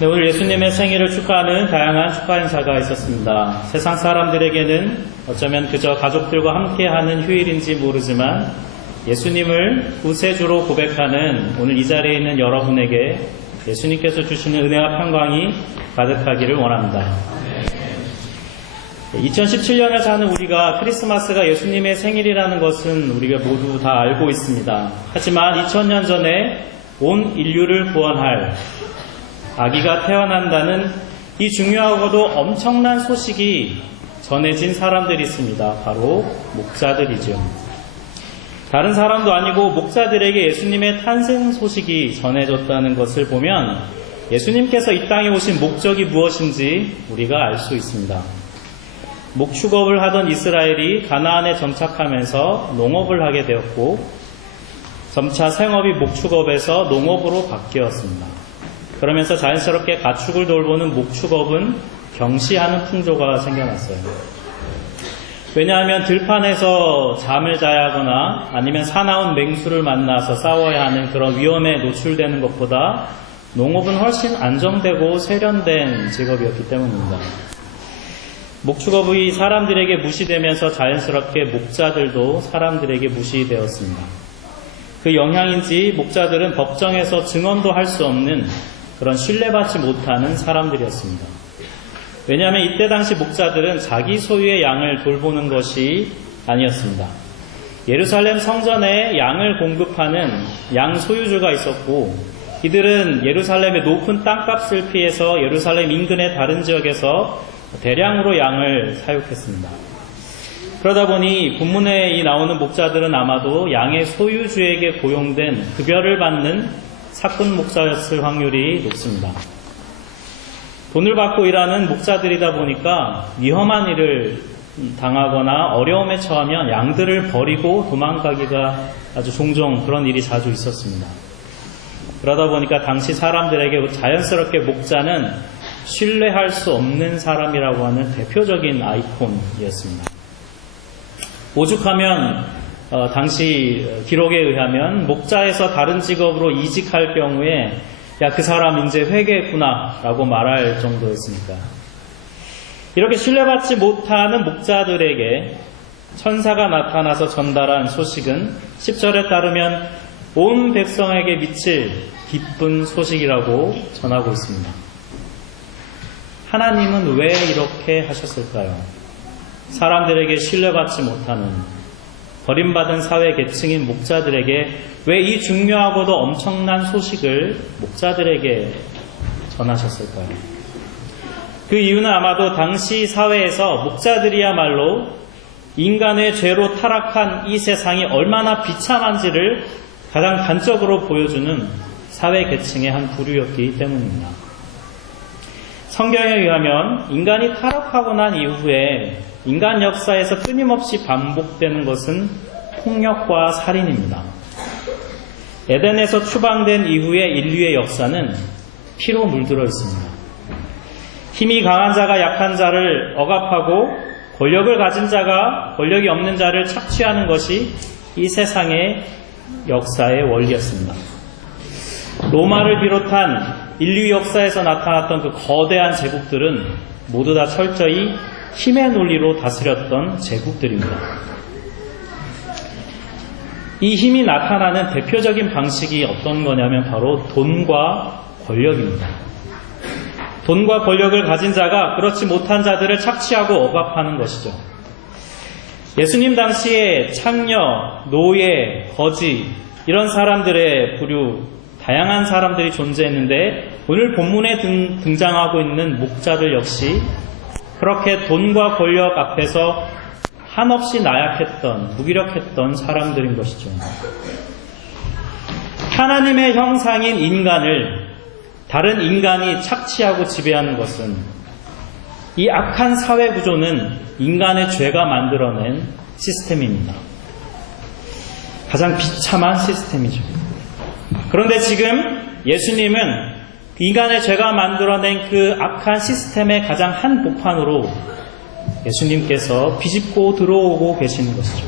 네, 오늘 예수님의 생일을 축하하는 다양한 축하 행사가 있었습니다. 세상 사람들에게는 어쩌면 그저 가족들과 함께하는 휴일인지 모르지만 예수님을 구세주로 고백하는 오늘 이 자리에 있는 여러분에게 예수님께서 주시는 은혜와 평강이 가득하기를 원합니다. 2017년에 사는 우리가 크리스마스가 예수님의 생일이라는 것은 우리가 모두 다 알고 있습니다. 하지만 2000년 전에 온 인류를 구원할 아기가 태어난다는 이 중요하고도 엄청난 소식이 전해진 사람들이 있습니다. 바로 목자들이죠. 다른 사람도 아니고 목자들에게 예수님의 탄생 소식이 전해졌다는 것을 보면 예수님께서 이 땅에 오신 목적이 무엇인지 우리가 알 수 있습니다. 목축업을 하던 이스라엘이 가나안에 정착하면서 농업을 하게 되었고 점차 생업이 목축업에서 농업으로 바뀌었습니다. 그러면서 자연스럽게 가축을 돌보는 목축업은 경시하는 풍조가 생겨났어요. 왜냐하면 들판에서 잠을 자야 하거나 아니면 사나운 맹수를 만나서 싸워야 하는 그런 위험에 노출되는 것보다 농업은 훨씬 안정되고 세련된 직업이었기 때문입니다. 목축업이 사람들에게 무시되면서 자연스럽게 목자들도 사람들에게 무시되었습니다. 그 영향인지 목자들은 법정에서 증언도 할 수 없는 그런 신뢰받지 못하는 사람들이었습니다. 왜냐하면 이때 당시 목자들은 자기 소유의 양을 돌보는 것이 아니었습니다. 예루살렘 성전에 양을 공급하는 양 소유주가 있었고 이들은 예루살렘의 높은 땅값을 피해서 예루살렘 인근의 다른 지역에서 대량으로 양을 사육했습니다. 그러다 보니 본문에 나오는 목자들은 아마도 양의 소유주에게 고용된 급여를 받는 사꾼 목자였을 확률이 높습니다. 돈을 받고 일하는 목자들이다 보니까 위험한 일을 당하거나 어려움에 처하면 양들을 버리고 도망가기가 아주 종종 그런 일이 자주 있었습니다. 그러다 보니까 당시 사람들에게 자연스럽게 목자는 신뢰할 수 없는 사람이라고 하는 대표적인 아이콘이었습니다. 오죽하면 당시 기록에 의하면 목자에서 다른 직업으로 이직할 경우에 야, 그 사람 이제 회개했구나 라고 말할 정도였으니까. 이렇게 신뢰받지 못하는 목자들에게 천사가 나타나서 전달한 소식은 10절에 따르면 온 백성에게 미칠 기쁜 소식이라고 전하고 있습니다. 하나님은 왜 이렇게 하셨을까요? 사람들에게 신뢰받지 못하는 버림받은 사회 계층인 목자들에게 왜 이 중요하고도 엄청난 소식을 목자들에게 전하셨을까요? 그 이유는 아마도 당시 사회에서 목자들이야말로 인간의 죄로 타락한 이 세상이 얼마나 비참한지를 가장 단적으로 보여주는 사회 계층의 한 부류였기 때문입니다. 성경에 의하면 인간이 타락하고 난 이후에 인간 역사에서 끊임없이 반복되는 것은 폭력과 살인입니다. 에덴에서 추방된 이후의 인류의 역사는 피로 물들어 있습니다. 힘이 강한 자가 약한 자를 억압하고 권력을 가진 자가 권력이 없는 자를 착취하는 것이 이 세상의 역사의 원리였습니다. 로마를 비롯한 인류 역사에서 나타났던 그 거대한 제국들은 모두 다 철저히 힘의 논리로 다스렸던 제국들입니다. 이 힘이 나타나는 대표적인 방식이 어떤 거냐면 바로 돈과 권력입니다. 돈과 권력을 가진 자가 그렇지 못한 자들을 착취하고 억압하는 것이죠. 예수님 당시에 창녀, 노예, 거지 이런 사람들의 부류 다양한 사람들이 존재했는데 오늘 본문에 등장하고 있는 목자들 역시 그렇게 돈과 권력 앞에서 한없이 나약했던, 무기력했던 사람들인 것이죠. 하나님의 형상인 인간을 다른 인간이 착취하고 지배하는 것은 이 악한 사회 구조는 인간의 죄가 만들어낸 시스템입니다. 가장 비참한 시스템이죠. 그런데 지금 예수님은 인간의 죄가 만들어낸 그 악한 시스템의 가장 한복판으로 예수님께서 비집고 들어오고 계시는 것이죠.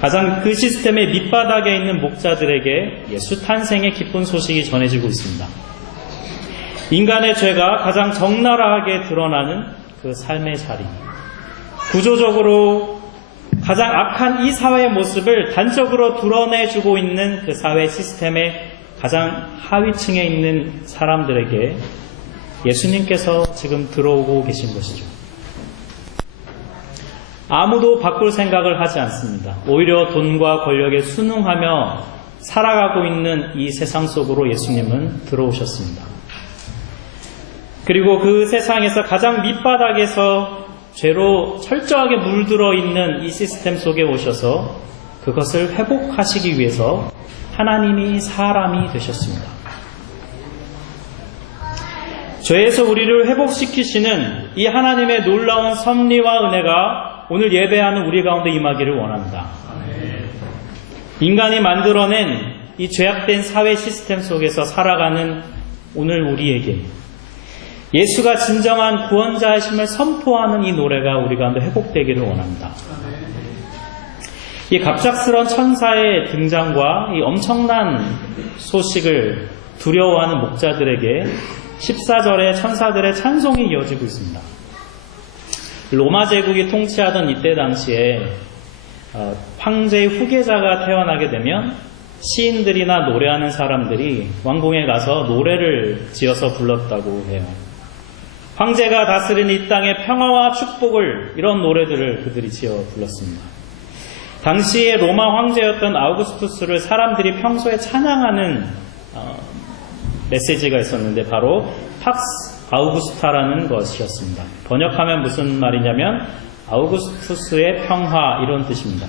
가장 그 시스템의 밑바닥에 있는 목자들에게 예수 탄생의 기쁜 소식이 전해지고 있습니다. 인간의 죄가 가장 적나라하게 드러나는 그 삶의 자리. 구조적으로 가장 악한 이 사회의 모습을 단적으로 드러내주고 있는 그 사회 시스템의 가장 하위층에 있는 사람들에게 예수님께서 지금 들어오고 계신 것이죠. 아무도 바꿀 생각을 하지 않습니다. 오히려 돈과 권력에 순응하며 살아가고 있는 이 세상 속으로 예수님은 들어오셨습니다. 그리고 그 세상에서 가장 밑바닥에서 죄로 철저하게 물들어 있는 이 시스템 속에 오셔서 그것을 회복하시기 위해서 하나님이 사람이 되셨습니다. 죄에서 우리를 회복시키시는 이 하나님의 놀라운 섭리와 은혜가 오늘 예배하는 우리 가운데 임하기를 원합니다. 인간이 만들어낸 이 죄악된 사회 시스템 속에서 살아가는 오늘 우리에게 예수가 진정한 구원자이심을 선포하는 이 노래가 우리 가운데 회복되기를 원합니다. 이 갑작스런 천사의 등장과 이 엄청난 소식을 두려워하는 목자들에게 14절에 천사들의 찬송이 이어지고 있습니다. 로마 제국이 통치하던 이때 당시에 황제의 후계자가 태어나게 되면 시인들이나 노래하는 사람들이 왕궁에 가서 노래를 지어서 불렀다고 해요. 황제가 다스리는 이 땅의 평화와 축복을 이런 노래들을 그들이 지어 불렀습니다. 당시에 로마 황제였던 아우구스투스를 사람들이 평소에 찬양하는 메시지가 있었는데 바로 팍스 아우구스타라는 것이었습니다. 번역하면 무슨 말이냐면 아우구스투스의 평화 이런 뜻입니다.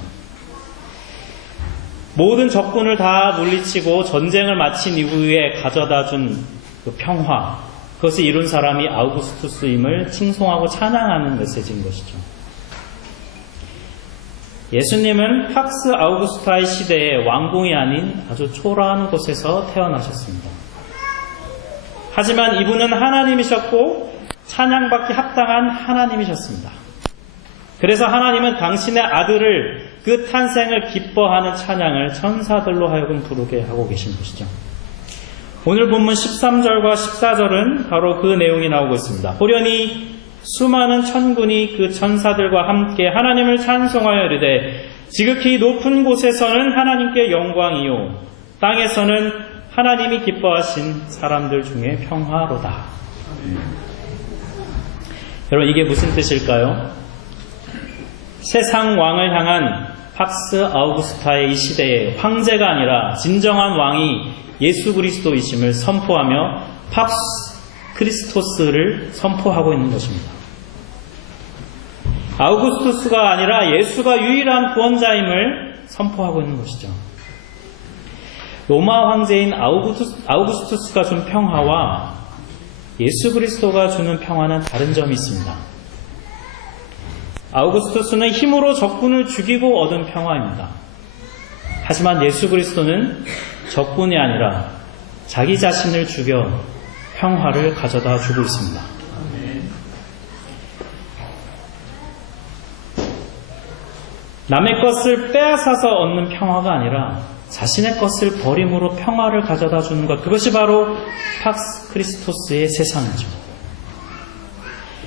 모든 적군을 다 물리치고 전쟁을 마친 이후에 가져다 준 그 평화, 그것을 이룬 사람이 아우구스투스임을 칭송하고 찬양하는 메시지인 것이죠. 예수님은 팍스 아우구스타의 시대에 왕궁이 아닌 아주 초라한 곳에서 태어나셨습니다. 하지만 이분은 하나님이셨고 찬양받기 합당한 하나님이셨습니다. 그래서 하나님은 당신의 아들을 그 탄생을 기뻐하는 찬양을 천사들로 하여금 부르게 하고 계신 것이죠. 오늘 본문 13절과 14절은 바로 그 내용이 나오고 있습니다. 호련히 수많은 천군이 그 천사들과 함께 하나님을 찬송하여 이르되 지극히 높은 곳에서는 하나님께 영광이요 땅에서는 하나님이 기뻐하신 사람들 중에 평화로다. 여러분 이게 무슨 뜻일까요? 세상 왕을 향한 팍스 아우구스타의 이 시대에 황제가 아니라 진정한 왕이 예수 그리스도이심을 선포하며 팍스 크리스토스를 선포하고 있는 것입니다. 아우구스투스가 아니라 예수가 유일한 구원자임을 선포하고 있는 것이죠. 로마 황제인 아우구스투스가 준 평화와 예수 그리스도가 주는 평화는 다른 점이 있습니다. 아우구스투스는 힘으로 적군을 죽이고 얻은 평화입니다. 하지만 예수 그리스도는 적군이 아니라 자기 자신을 죽여 평화를 가져다 주고 있습니다. 남의 것을 빼앗아서 얻는 평화가 아니라 자신의 것을 버림으로 평화를 가져다 주는 것, 그것이 바로 팍스 크리스토스의 세상이죠.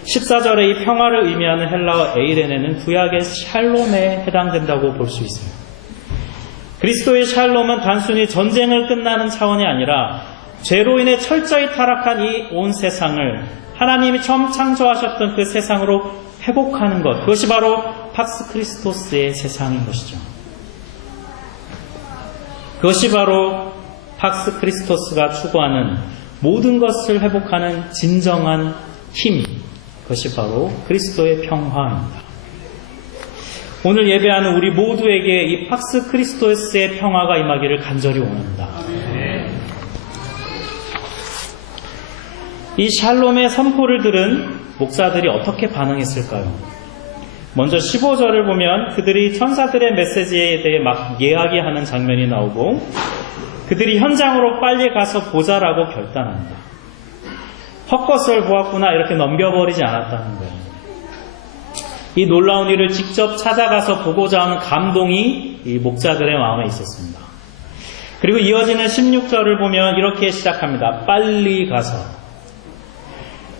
14절에 이 평화를 의미하는 헬라어 에이레네는 구약의 샬롬에 해당된다고 볼 수 있어요. 그리스도의 샬롬은 단순히 전쟁을 끝나는 차원이 아니라 죄로 인해 철저히 타락한 이 온 세상을 하나님이 처음 창조하셨던 그 세상으로 회복하는 것, 그것이 바로 팍스 크리스토스의 세상인 것이죠. 그것이 바로 팍스 크리스토스가 추구하는 모든 것을 회복하는 진정한 힘, 그것이 바로 그리스도의 평화입니다. 오늘 예배하는 우리 모두에게 이 팍스 크리스토스의 평화가 임하기를 간절히 원합니다. 이 샬롬의 선포를 들은 목사들이 어떻게 반응했을까요? 먼저 15절을 보면 그들이 천사들의 메시지에 대해 막 이야기하는 장면이 나오고 그들이 현장으로 빨리 가서 보자라고 결단합니다. 헛것을 보았구나 이렇게 넘겨버리지 않았다는 거예요. 이 놀라운 일을 직접 찾아가서 보고자 하는 감동이 이 목자들의 마음에 있었습니다. 그리고 이어지는 16절을 보면 이렇게 시작합니다. 빨리 가서.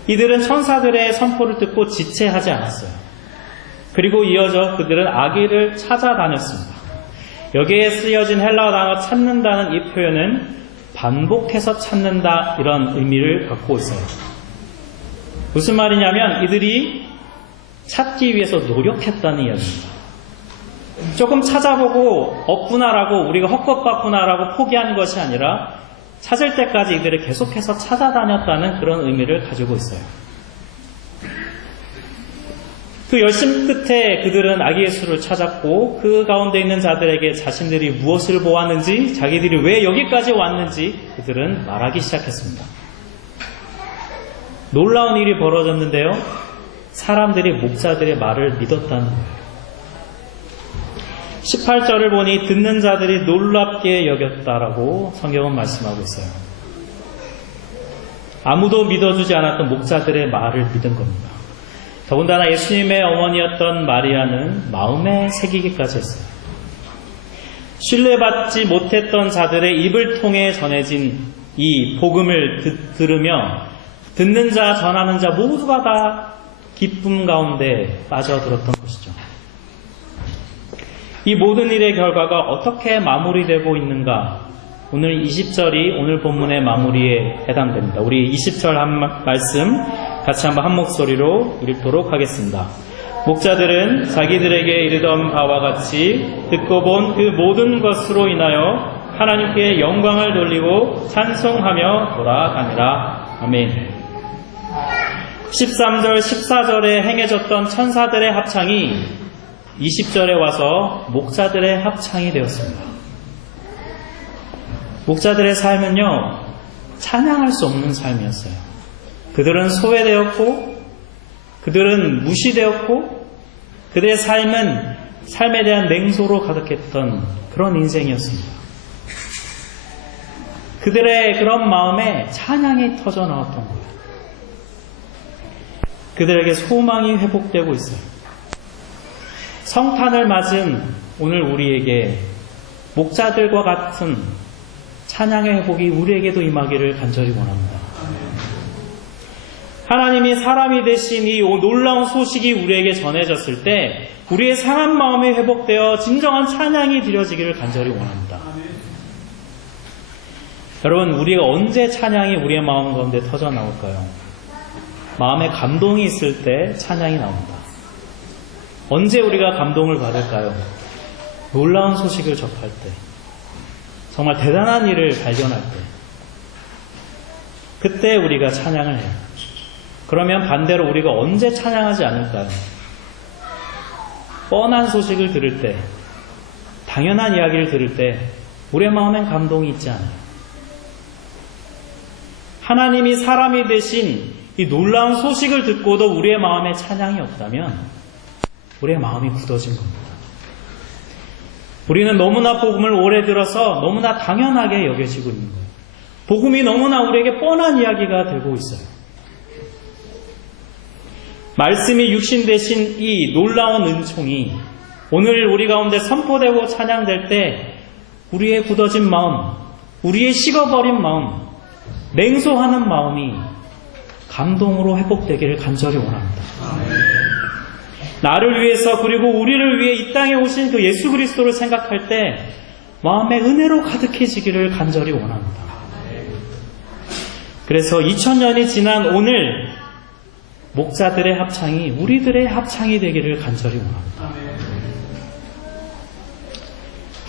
이들은 천사들의 선포를 듣고 지체하지 않았어요. 그리고 이어져 그들은 아기를 찾아다녔습니다. 여기에 쓰여진 헬라어 단어 찾는다는 이 표현은 반복해서 찾는다 이런 의미를 갖고 있어요. 무슨 말이냐면 이들이 찾기 위해서 노력했다는 이야기입니다. 조금 찾아보고 없구나라고 우리가 헛것봤구나라고 포기한 것이 아니라 찾을 때까지 이들을 계속해서 찾아다녔다는 그런 의미를 가지고 있어요. 그 열심 끝에 그들은 아기 예수를 찾았고 그 가운데 있는 자들에게 자신들이 무엇을 보았는지 자기들이 왜 여기까지 왔는지 그들은 말하기 시작했습니다. 놀라운 일이 벌어졌는데요. 사람들이 목자들의 말을 믿었다는 거예요. 18절을 보니 듣는 자들이 놀랍게 여겼다라고 성경은 말씀하고 있어요. 아무도 믿어주지 않았던 목자들의 말을 믿은 겁니다. 더군다나 예수님의 어머니였던 마리아는 마음에 새기기까지 했어요. 신뢰받지 못했던 자들의 입을 통해 전해진 이 복음을 들으며 듣는 자, 전하는 자 모두가 다 기쁨 가운데 빠져들었던 것이죠. 이 모든 일의 결과가 어떻게 마무리되고 있는가? 오늘 20절이 오늘 본문의 마무리에 해당됩니다. 우리 20절 말씀 같이 한번 한 목소리로 읽도록 하겠습니다. 목자들은 자기들에게 이르던 바와 같이 듣고 본 그 모든 것으로 인하여 하나님께 영광을 돌리고 찬송하며 돌아가니라. 아멘. 13절, 14절에 행해졌던 천사들의 합창이 20절에 와서 목자들의 합창이 되었습니다. 목자들의 삶은요, 찬양할 수 없는 삶이었어요. 그들은 소외되었고, 그들은 무시되었고, 그들의 삶은 삶에 대한 냉소로 가득했던 그런 인생이었습니다. 그들의 그런 마음에 찬양이 터져 나왔던 거예요. 그들에게 소망이 회복되고 있어요. 성탄을 맞은 오늘 우리에게 목자들과 같은 찬양의 회복이 우리에게도 임하기를 간절히 원합니다. 하나님이 사람이 되신 이 놀라운 소식이 우리에게 전해졌을 때 우리의 상한 마음이 회복되어 진정한 찬양이 드려지기를 간절히 원합니다. 여러분, 우리가 언제 찬양이 우리의 마음 가운데 터져 나올까요? 마음에 감동이 있을 때 찬양이 나옵니다. 언제 우리가 감동을 받을까요? 놀라운 소식을 접할 때, 정말 대단한 일을 발견할 때, 그때 우리가 찬양을 해요. 그러면 반대로 우리가 언제 찬양하지 않을까요? 뻔한 소식을 들을 때, 당연한 이야기를 들을 때 우리의 마음엔 감동이 있지 않아요. 하나님이 사람이 되신 이 놀라운 소식을 듣고도 우리의 마음에 찬양이 없다면 우리의 마음이 굳어진 겁니다. 우리는 너무나 복음을 오래 들어서 너무나 당연하게 여겨지고 있는 거예요. 복음이 너무나 우리에게 뻔한 이야기가 되고 있어요. 말씀이 육신 되신 이 놀라운 은총이 오늘 우리 가운데 선포되고 찬양될 때 우리의 굳어진 마음, 우리의 식어버린 마음, 냉소하는 마음이 감동으로 회복되기를 간절히 원합니다. 나를 위해서 그리고 우리를 위해 이 땅에 오신 그 예수 그리스도를 생각할 때 마음의 은혜로 가득해지기를 간절히 원합니다. 그래서 2000년이 지난 오늘 목자들의 합창이 우리들의 합창이 되기를 간절히 원합니다.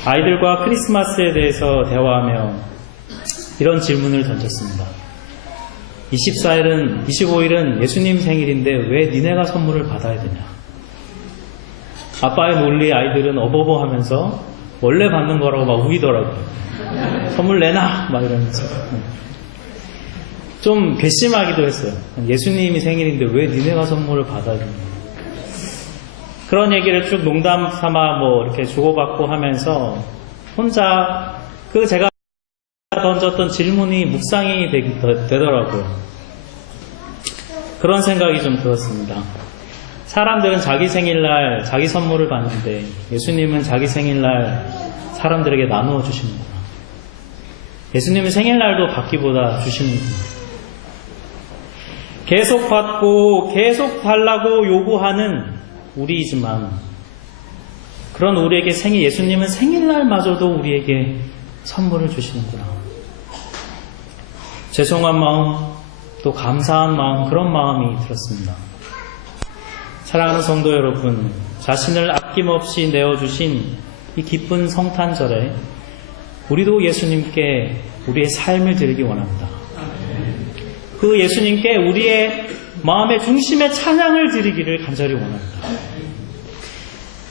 아이들과 크리스마스에 대해서 대화하며 이런 질문을 던졌습니다. 24일은, 25일은 예수님 생일인데 왜 니네가 선물을 받아야 되냐? 아빠의 논리 아이들은 어버버 하면서 원래 받는 거라고 막 우기더라고요. 선물 내놔! 막 이러면서. 좀 괘씸하기도 했어요. 예수님이 생일인데 왜 니네가 선물을 받아야 되냐? 그런 얘기를 쭉 농담 삼아 뭐 이렇게 주고받고 하면서 혼자 제가 던졌던 질문이 묵상이 되더라고요. 그런 생각이 좀 들었습니다. 사람들은 자기 생일날 자기 선물을 받는데 예수님은 자기 생일날 사람들에게 나누어 주시는구나. 예수님은 생일날도 받기보다 주시는구나. 계속 받고 계속 달라고 요구하는 우리이지만 그런 우리에게 예수님은 생일날마저도 우리에게 선물을 주시는구나. 죄송한 마음, 또 감사한 마음, 그런 마음이 들었습니다. 사랑하는 성도 여러분, 자신을 아낌없이 내어주신 이 기쁜 성탄절에 우리도 예수님께 우리의 삶을 드리기 원합니다. 그 예수님께 우리의 마음의 중심에 찬양을 드리기를 간절히 원합니다.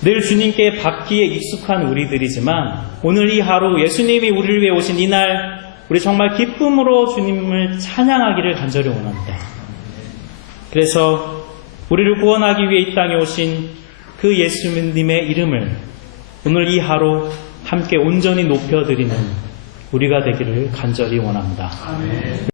늘 주님께 받기에 익숙한 우리들이지만 오늘 이 하루 예수님이 우리를 위해 오신 이날 우리 정말 기쁨으로 주님을 찬양하기를 간절히 원합니다. 그래서 우리를 구원하기 위해 이 땅에 오신 그 예수님의 이름을 오늘 이 하루 함께 온전히 높여드리는 우리가 되기를 간절히 원합니다. 아멘.